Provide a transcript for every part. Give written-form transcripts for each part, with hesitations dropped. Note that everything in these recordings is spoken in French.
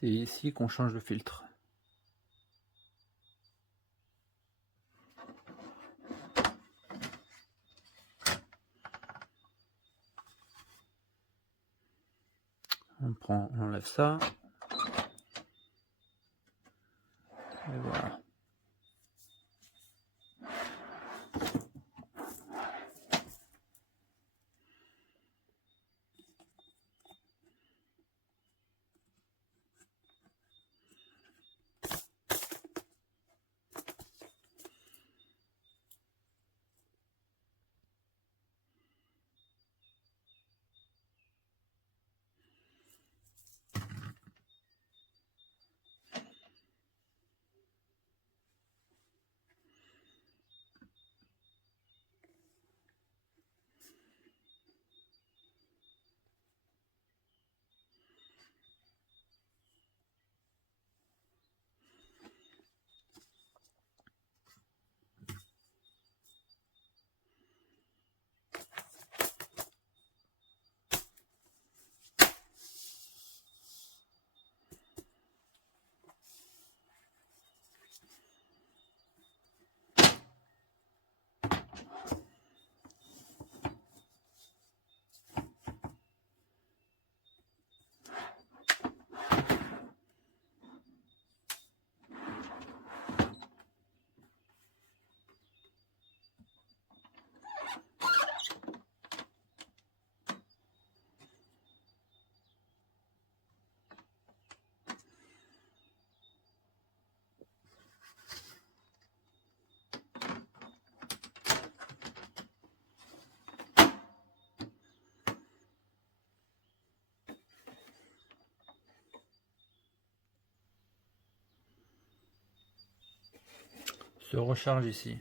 C'est ici qu'on change le filtre. On enlève ça. Et voilà. Se recharge ici.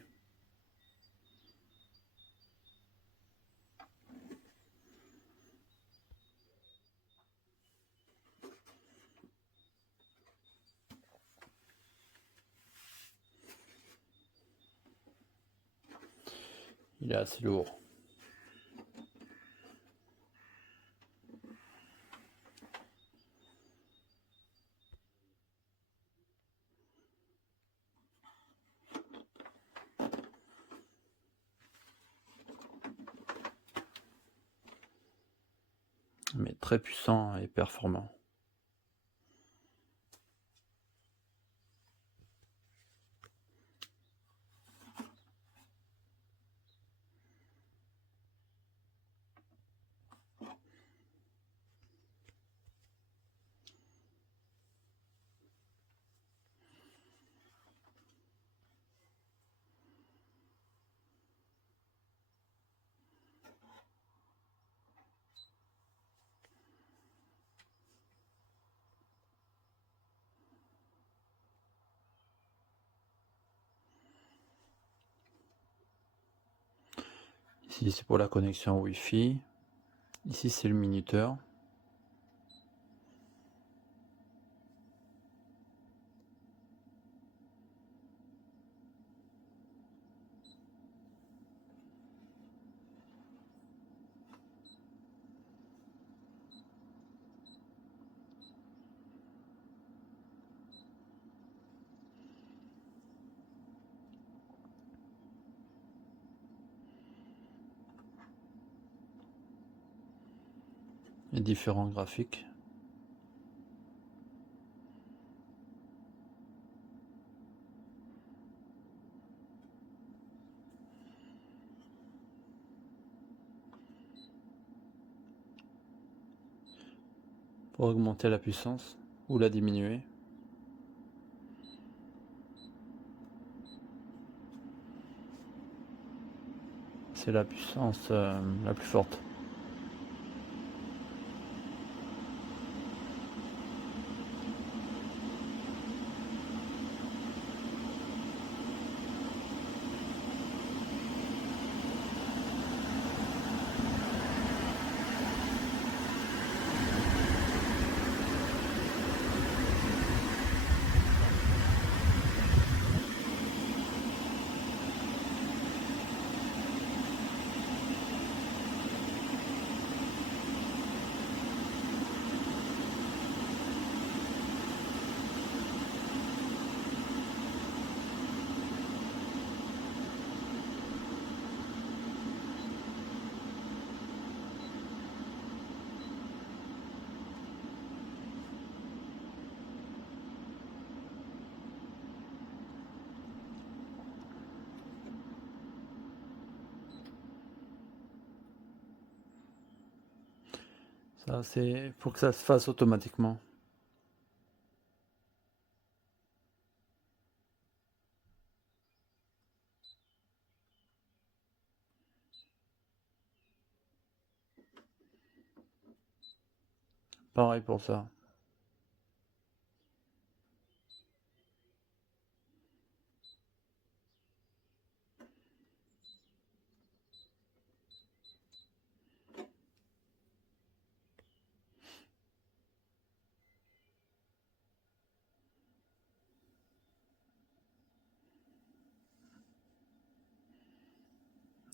Il est assez lourd. Mais très puissant et performant. Ici c'est pour la connexion Wi-Fi. Ici c'est le minuteur. Et différents graphiques. Pour augmenter la puissance ou la diminuer. C'est la puissance la plus forte. Ça, c'est faut que ça se fasse automatiquement. Pareil pour ça.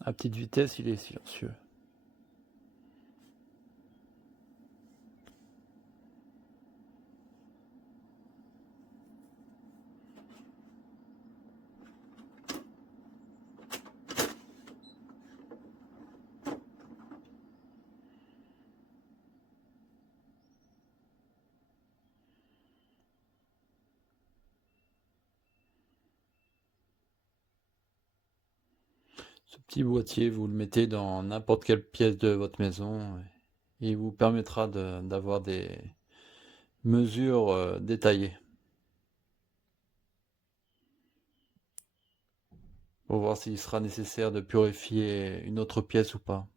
À petite vitesse, il est silencieux. Ce petit boîtier, vous le mettez dans n'importe quelle pièce de votre maison et il vous permettra d'avoir des mesures détaillées pour voir s'il sera nécessaire de purifier une autre pièce ou pas.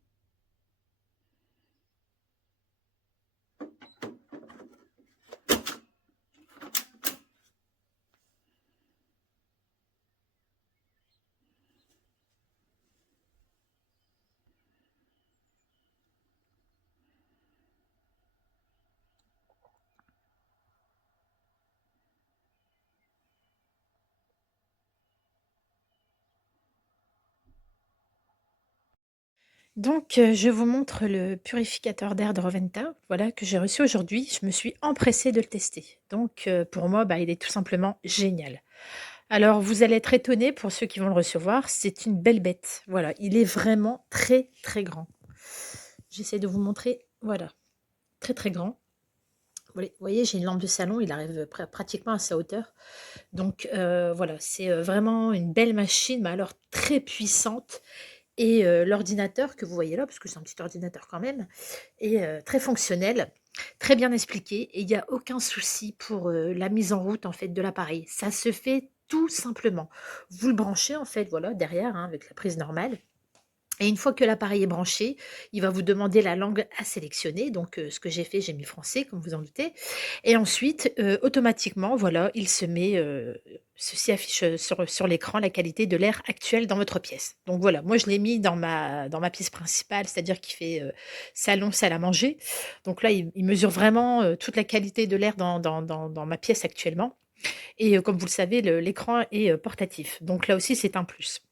Donc, je vous montre le purificateur d'air de Roventa, voilà, que j'ai reçu aujourd'hui. Je me suis empressée de le tester. Donc, pour moi, bah, il est tout simplement génial. Alors, vous allez être étonnés pour ceux qui vont le recevoir, c'est une belle bête. Voilà, il est vraiment très, très grand. J'essaie de vous montrer, voilà, très, très grand. Vous voyez, j'ai une lampe de salon, il arrive pratiquement à sa hauteur. Donc, voilà, c'est vraiment une belle machine, mais alors très puissante. Et l'ordinateur que vous voyez là, parce que c'est un petit ordinateur quand même, est très fonctionnel, très bien expliqué et il n'y a aucun souci pour la mise en route en fait de l'appareil. Ça se fait tout simplement. Vous le branchez en fait, voilà, derrière hein, avec la prise normale. Et une fois que l'appareil est branché, il va vous demander la langue à sélectionner. Donc, ce que j'ai fait, j'ai mis français, comme vous en doutez. Et ensuite, automatiquement, voilà, il se met, ceci affiche sur l'écran la qualité de l'air actuel dans votre pièce. Donc voilà, moi je l'ai mis dans ma pièce principale, c'est-à-dire qui fait salon, salle à manger. Donc là, il mesure vraiment toute la qualité de l'air dans ma pièce actuellement. Et comme vous le savez, l'écran est portatif. Donc là aussi, c'est un plus.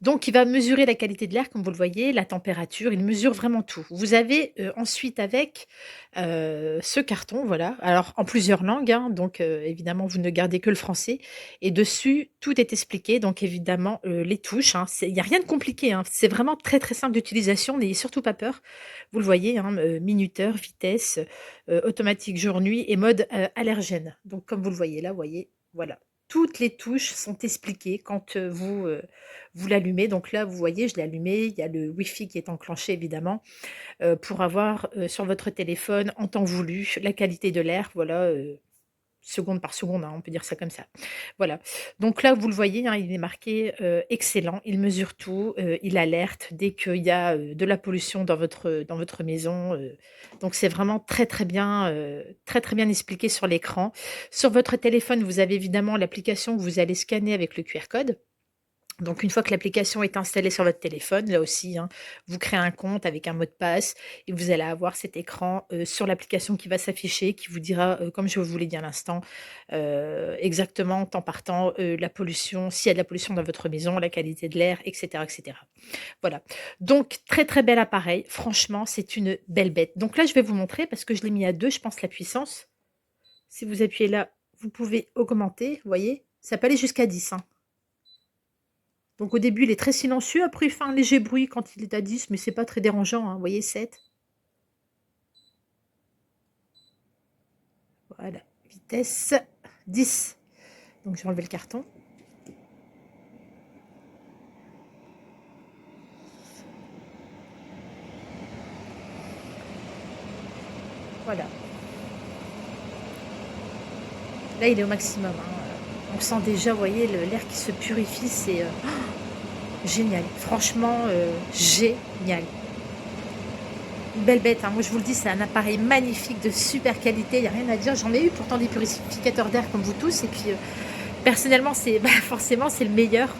Donc, il va mesurer la qualité de l'air, comme vous le voyez, la température, il mesure vraiment tout. Vous avez ensuite avec ce carton, voilà, alors en plusieurs langues, hein, donc évidemment, vous ne gardez que le français. Et dessus, tout est expliqué, donc évidemment, les touches, hein, il n'y a rien de compliqué, hein, c'est vraiment très très simple d'utilisation, n'ayez surtout pas peur. Vous le voyez, hein, minuteur, vitesse, automatique jour-nuit et mode allergène. Donc, comme vous le voyez là, vous voyez, voilà. Toutes les touches sont expliquées quand vous l'allumez. Donc là, vous voyez, je l'ai allumé. Il y a le Wi-Fi qui est enclenché, évidemment, pour avoir sur votre téléphone, en temps voulu, la qualité de l'air. Voilà, seconde par seconde, hein, on peut dire ça comme ça. Voilà. Donc là, vous le voyez, hein, il est marqué excellent. Il mesure tout. Il alerte dès qu'il y a de la pollution dans votre maison. Donc c'est vraiment très très très bien expliqué sur l'écran. Sur votre téléphone, vous avez évidemment l'application que vous allez scanner avec le QR code. Donc une fois que l'application est installée sur votre téléphone, là aussi, hein, vous créez un compte avec un mot de passe et vous allez avoir cet écran sur l'application qui va s'afficher, qui vous dira, comme je vous l'ai dit à l'instant, exactement temps par temps la pollution, s'il y a de la pollution dans votre maison, la qualité de l'air, etc., etc. Voilà. Donc très très bel appareil. Franchement, c'est une belle bête. Donc là, je vais vous montrer parce que je l'ai mis à 2, je pense, la puissance. Si vous appuyez là, vous pouvez augmenter. Vous voyez, ça peut aller jusqu'à 10, hein. Donc au début, il est très silencieux, après il fait un léger bruit quand il est à 10, mais c'est pas très dérangeant, hein. Vous voyez, 7. Voilà, vitesse 10. Donc j'ai enlevé le carton. Voilà. Là, il est au maximum, hein. On sent déjà, vous voyez, l'air qui se purifie, c'est génial. Franchement, génial. Une belle bête, hein. Moi, je vous le dis, c'est un appareil magnifique, de super qualité. Il n'y a rien à dire. J'en ai eu pourtant des purificateurs d'air comme vous tous. Et puis, personnellement, c'est forcément, c'est le meilleur.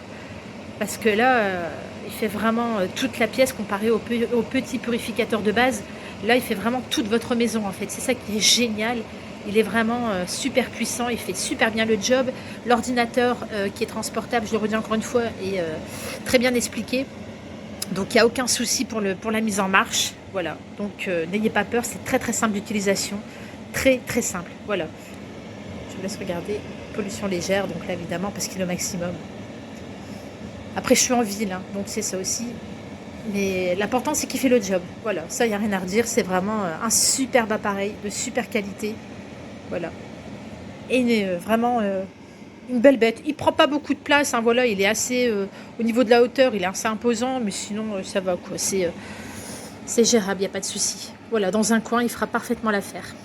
Parce que là, il fait vraiment toute la pièce comparé au petit purificateur de base. Là, il fait vraiment toute votre maison, en fait. C'est ça qui est génial. Il est vraiment super puissant, il fait super bien le job. L'ordinateur qui est transportable, je le redis encore une fois, est très bien expliqué. Donc il n'y a aucun souci pour la mise en marche. Voilà, donc n'ayez pas peur, c'est très très simple d'utilisation. Très très simple, voilà. Je vous laisse regarder. Pollution légère, donc là évidemment parce qu'il est au maximum. Après je suis en ville, hein, donc c'est ça aussi. Mais l'important c'est qu'il fait le job. Voilà, ça il n'y a rien à redire. C'est vraiment un superbe appareil de super qualité. Voilà. Et vraiment une belle bête. Il prend pas beaucoup de place, hein, voilà, il est assez au niveau de la hauteur, il est assez imposant, mais sinon ça va quoi. C'est gérable, il n'y a pas de souci. Voilà, dans un coin, il fera parfaitement l'affaire.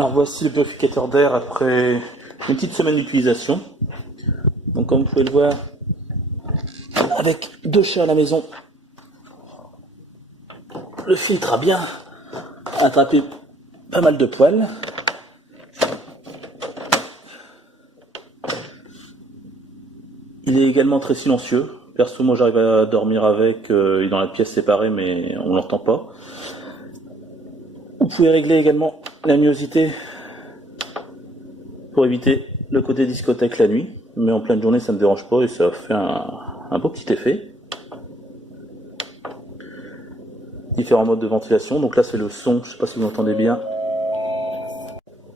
Alors voici le purificateur d'air après une petite semaine d'utilisation. Donc comme vous pouvez le voir, avec 2 chats à la maison, le filtre a bien attrapé pas mal de poils. Il est également très silencieux. Perso, moi j'arrive à dormir avec, il est dans la pièce séparée mais on l'entend pas. Vous pouvez régler également la luminosité pour éviter le côté discothèque la nuit, mais en pleine journée ça ne dérange pas et ça fait un beau petit effet. Différents modes de ventilation, donc là c'est le son, je sais pas si vous l'entendez bien.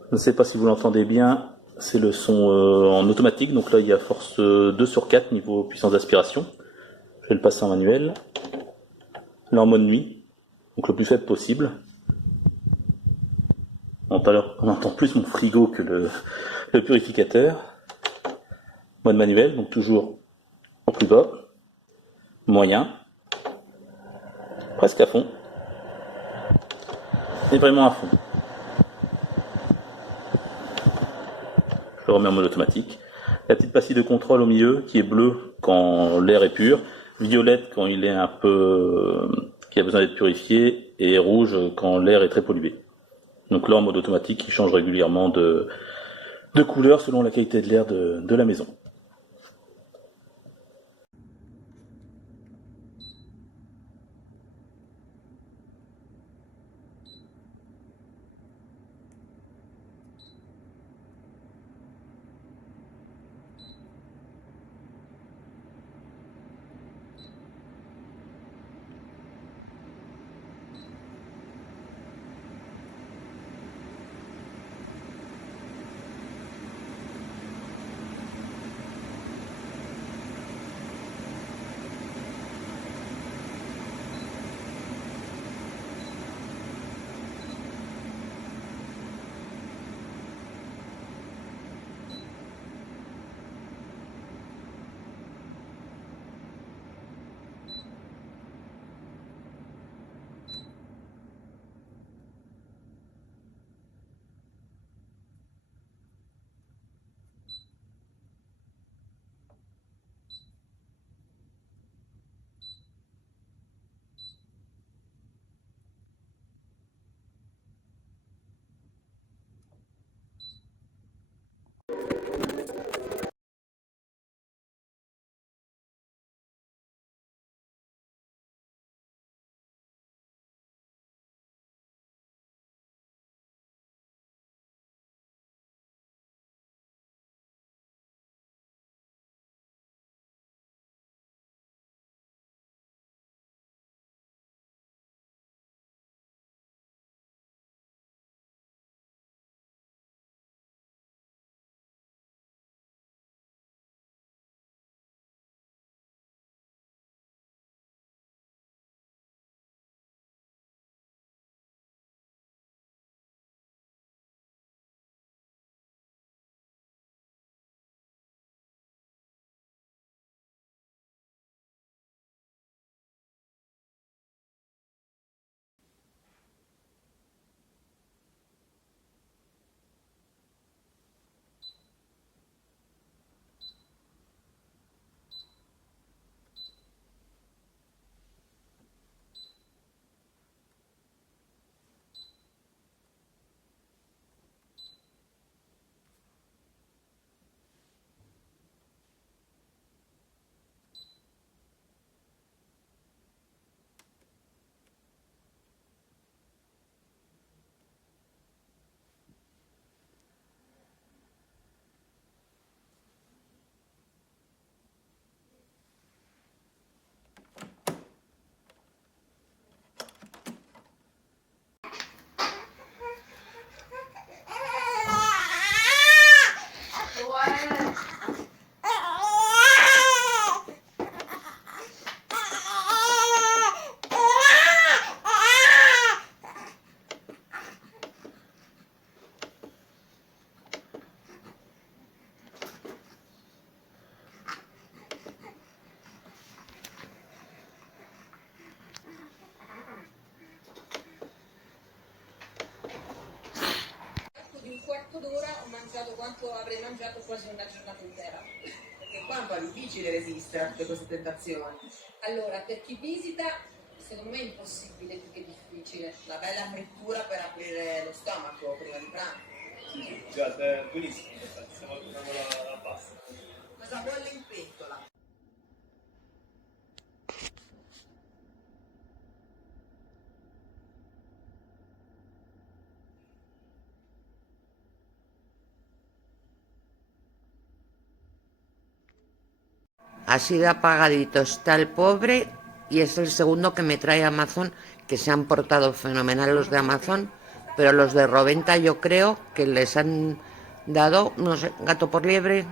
Je ne sais pas si vous l'entendez bien, c'est le son en automatique, donc là il y a force 2/4 niveau puissance d'aspiration. Je vais le passer en manuel. Là en mode nuit, donc le plus faible possible. On entend plus mon frigo que le purificateur. Mode manuel, donc toujours au plus bas. Moyen. Presque à fond. Et vraiment à fond. Je le remets en mode automatique. La petite pastille de contrôle au milieu qui est bleue quand l'air est pur, violette quand il est un peu qui a besoin d'être purifié et rouge quand l'air est très pollué. Donc là en mode automatique, il change régulièrement de couleur selon la qualité de l'air de la maison. d'ora ho mangiato quanto avrei mangiato quasi una giornata intera. Perché qua è un po' difficile resistere a tutte queste tentazioni. Allora, per chi visita, secondo me è impossibile più che difficile. La bella frittura per aprire lo stomaco prima di pranzo. Già, buonissimo, stiamo tornando la pasta. Cosa bolle in pentola? Así de apagadito está el pobre y es el segundo que me trae Amazon, que se han portado fenomenal los de Amazon, pero los de Roventa yo creo que les han dado, no sé, gato por liebre.